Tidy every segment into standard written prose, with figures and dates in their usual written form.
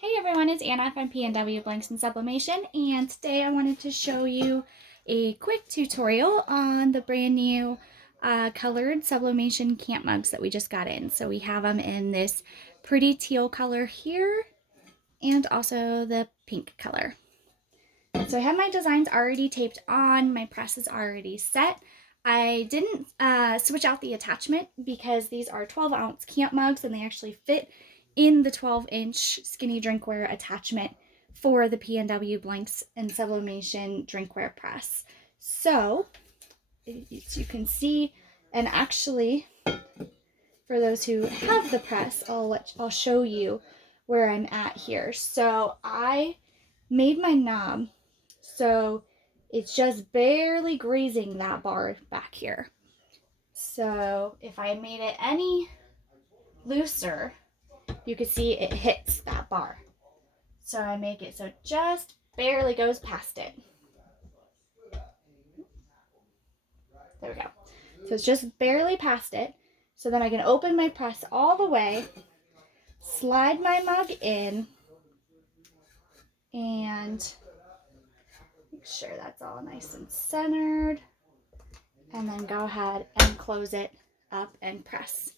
Hey everyone, it's Anna from PNW Blanks and Sublimation, and today I wanted to show you a quick tutorial on the brand new colored sublimation camp mugs that we just got in. So we have them in this pretty teal color here and also the pink color. So I have my designs already taped on, my press is already set. I didn't switch out the attachment because these are 12-ounce camp mugs and they actually fit in the 12-inch skinny drinkware attachment for the PNW Blanks and Sublimation drinkware press. So, as you can see, and actually, for those who have the press, I'll show you where I'm at here. So I made my knob so it's just barely grazing that bar back here. So if I made it any looser, you can see it hits that bar. So I make it so it just barely goes past it. There we go. So it's just barely past it. So then I can open my press all the way, slide my mug in, and make sure that's all nice and centered. And then go ahead and close it up and press.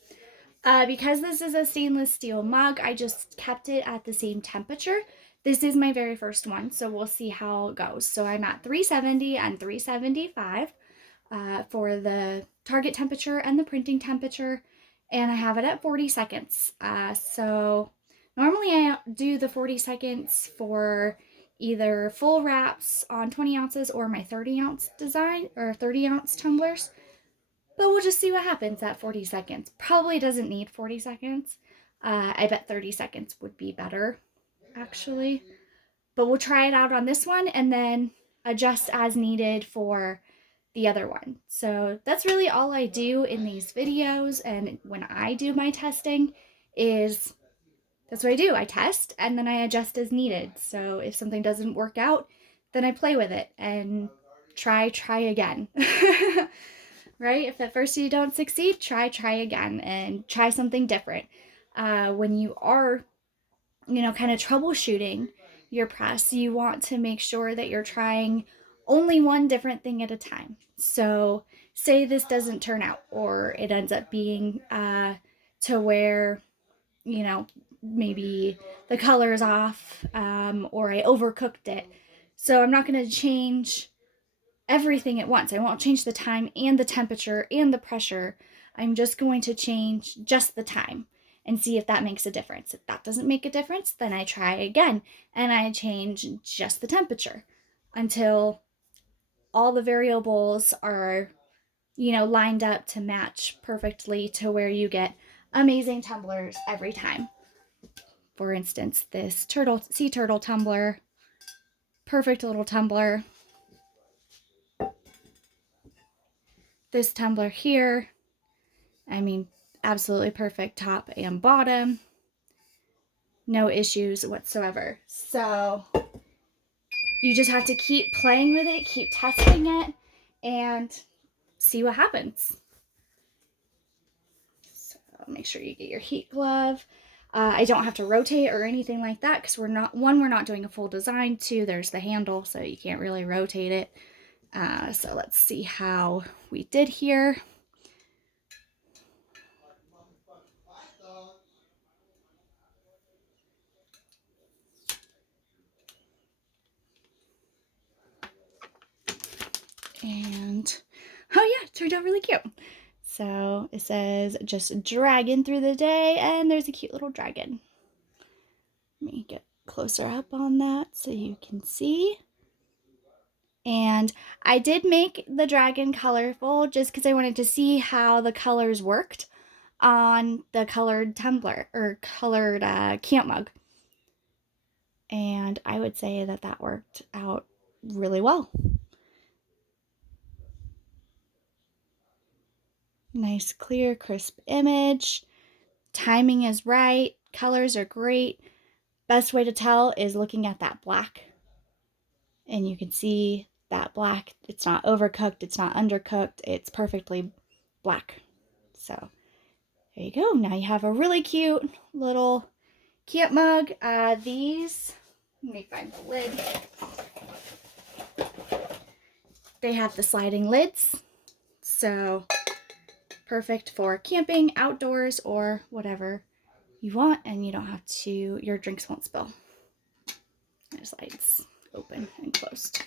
Because this is a stainless steel mug, I just kept it at the same temperature. This is my very first one, so we'll see how it goes. So I'm at 370 and 375 for the target temperature and the printing temperature, and I have it at 40 seconds. So normally I do the 40 seconds for either full wraps on 20 ounces or my 30-ounce design or 30-ounce tumblers. But we'll just see what happens at 40 seconds. Probably doesn't need 40 seconds. I bet 30 seconds would be better, actually. But we'll try it out on this one and then adjust as needed for the other one. So that's really all I do in these videos, and when I do my testing is that's what I do. I test and then I adjust as needed. So if something doesn't work out, then I play with it and try again. Right? If at first you don't succeed, try again and try something different. When you are, kind of troubleshooting your press, you want to make sure that you're trying only one different thing at a time. So say this doesn't turn out, or it ends up being to where, maybe the color is off, or I overcooked it. So I'm not going to change everything at once. I won't change the time and the temperature and the pressure. I'm just going to change just the time and see if that makes a difference. If that doesn't make a difference, then I try again and I change just the temperature until all the variables are, lined up to match perfectly to where you get amazing tumblers every time. For instance, this sea turtle tumbler, perfect little tumbler. This tumbler here, absolutely perfect top and bottom. No issues whatsoever. So you just have to keep playing with it, keep testing it, and see what happens. So make sure you get your heat glove. I don't have to rotate or anything like that because we're not doing a full design. Two, there's the handle, so you can't really rotate it. So let's see how we did here. And oh yeah, it turned out really cute. So it says just dragging through the day, and there's a cute little dragon. Let me get closer up on that so you can see. And I did make the dragon colorful just because I wanted to see how the colors worked on the colored tumbler or colored camp mug. And I would say that worked out really well. Nice, clear, crisp image. Timing is right. Colors are great. Best way to tell is looking at that black. And you can see that black. It's not overcooked. It's not undercooked. It's perfectly black. So there you go. Now you have a really cute little camp mug. These, let me find the lid. They have the sliding lids, so perfect for camping, outdoors, or whatever you want, and you don't have to, your drinks won't spill. It slides open and closed.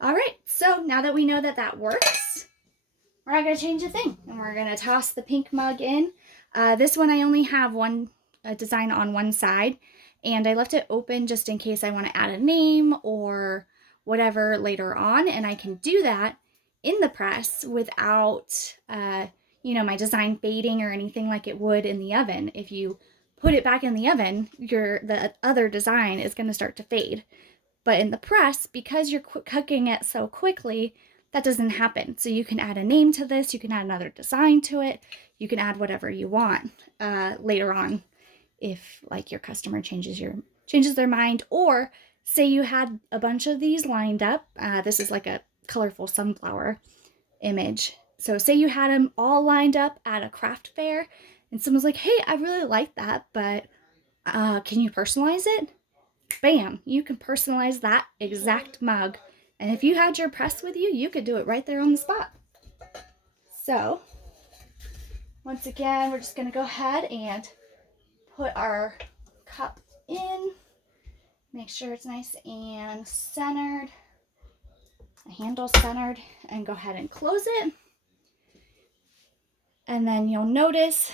All right, so now that we know that that works, we're not gonna change a thing, and we're gonna toss the pink mug in. This one I only have one design on one side, and I left it open just in case I want to add a name or whatever later on, and I can do that in the press without my design fading or anything like it would in the oven. If you put it back in the oven, the other design is going to start to fade. But in the press, because you're cooking it so quickly, that doesn't happen. So you can add a name to this, you can add another design to it, you can add whatever you want later on if like your customer changes their mind, or say you had a bunch of these lined up. This is like a colorful sunflower image. So say you had them all lined up at a craft fair and someone's like, hey, I really like that, but can you personalize it? Bam, you can personalize that exact mug. And if you had your press with you, you could do it right there on the spot. So once again, we're just gonna go ahead and put our cup in, make sure it's nice and centered, the handle centered, and go ahead and close it. And then you'll notice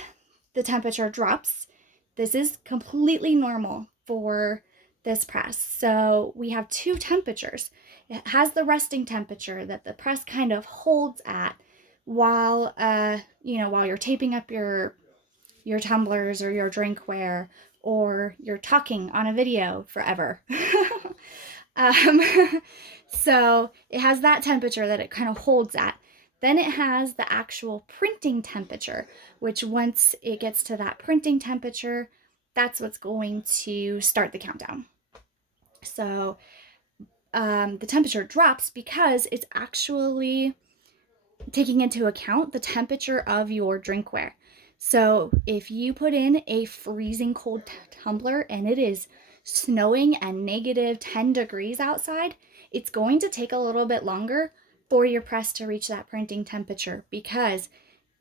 the temperature drops. This is completely normal for this press. So we have two temperatures. It has the resting temperature that the press kind of holds at while while you're taping up your tumblers or your drinkware, or you're talking on a video forever. So it has that temperature that it kind of holds at. Then it has the actual printing temperature, which once it gets to that printing temperature, that's what's going to start the countdown. So the temperature drops because it's actually taking into account the temperature of your drinkware. So if you put in a freezing cold tumbler and it is snowing and negative 10 degrees outside, it's going to take a little bit longer for your press to reach that printing temperature, because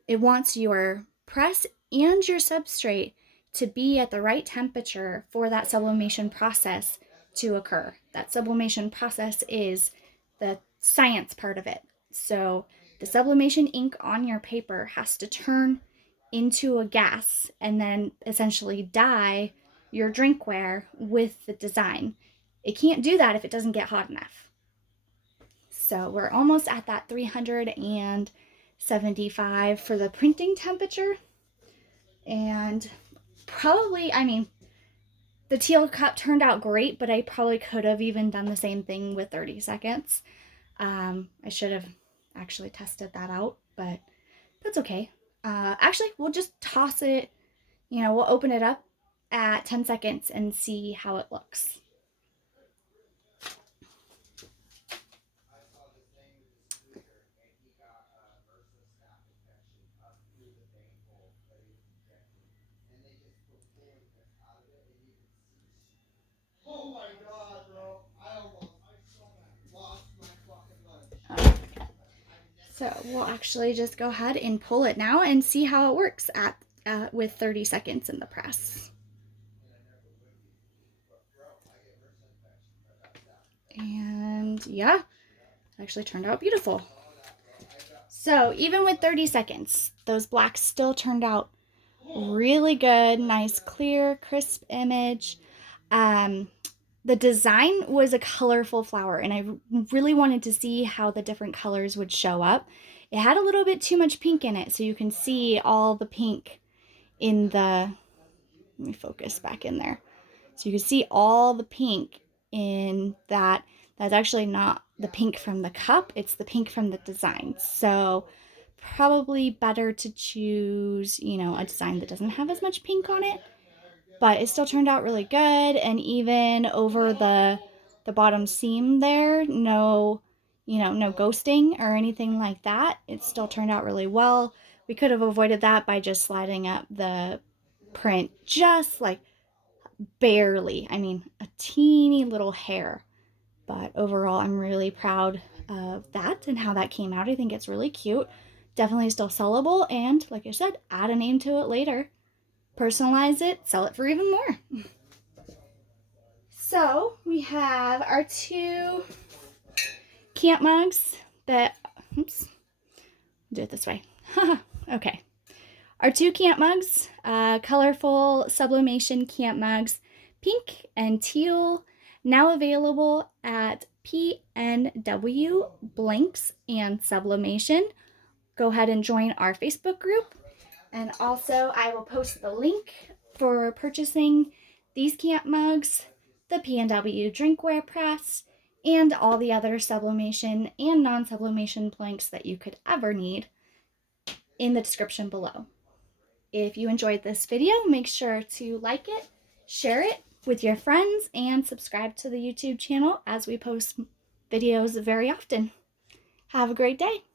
it wants your press and your substrate to be at the right temperature for that sublimation process to occur. That sublimation process is the science part of it. So the sublimation ink on your paper has to turn into a gas and then essentially dye your drinkware with the design. It can't do that if it doesn't get hot enough. So we're almost at that 375 for the printing temperature. And probably, the teal cup turned out great, but I probably could have even done the same thing with 30 seconds. I should have actually tested that out, but that's okay. Actually, we'll just toss it, we'll open it up at 10 seconds and see how it looks. Oh my god, bro. I lost my fucking lunch. So we'll actually just go ahead and pull it now and see how it works with 30 seconds in the press. And yeah, it actually turned out beautiful. So even with 30 seconds, those blacks still turned out really good, nice, clear, crisp image. The design was a colorful flower, and I really wanted to see how the different colors would show up. It had a little bit too much pink in it, so you can see all the pink in the, let me focus back in there. So you can see all the pink in that. That's actually not the pink from the cup, it's the pink from the design. So probably better to choose, a design that doesn't have as much pink on it. But it still turned out really good, and even over the bottom seam there, no ghosting or anything like that. It still turned out really well. We could have avoided that by just sliding up the print just like barely. I mean, a teeny little hair. But overall, I'm really proud of that and how that came out. I think it's really cute. Definitely still sellable. And like I said, add a name to it later. Personalize it, sell it for even more. So we have our 2 camp mugs that, oops, do it this way. Okay. Our 2 camp mugs, colorful sublimation camp mugs, pink and teal, now available at PNW Blanks and Sublimation. Go ahead and join our Facebook group. And also, I will post the link for purchasing these camp mugs, the PNW Drinkware press, and all the other sublimation and non-sublimation blanks that you could ever need in the description below. If you enjoyed this video, make sure to like it, share it with your friends, and subscribe to the YouTube channel as we post videos very often. Have a great day.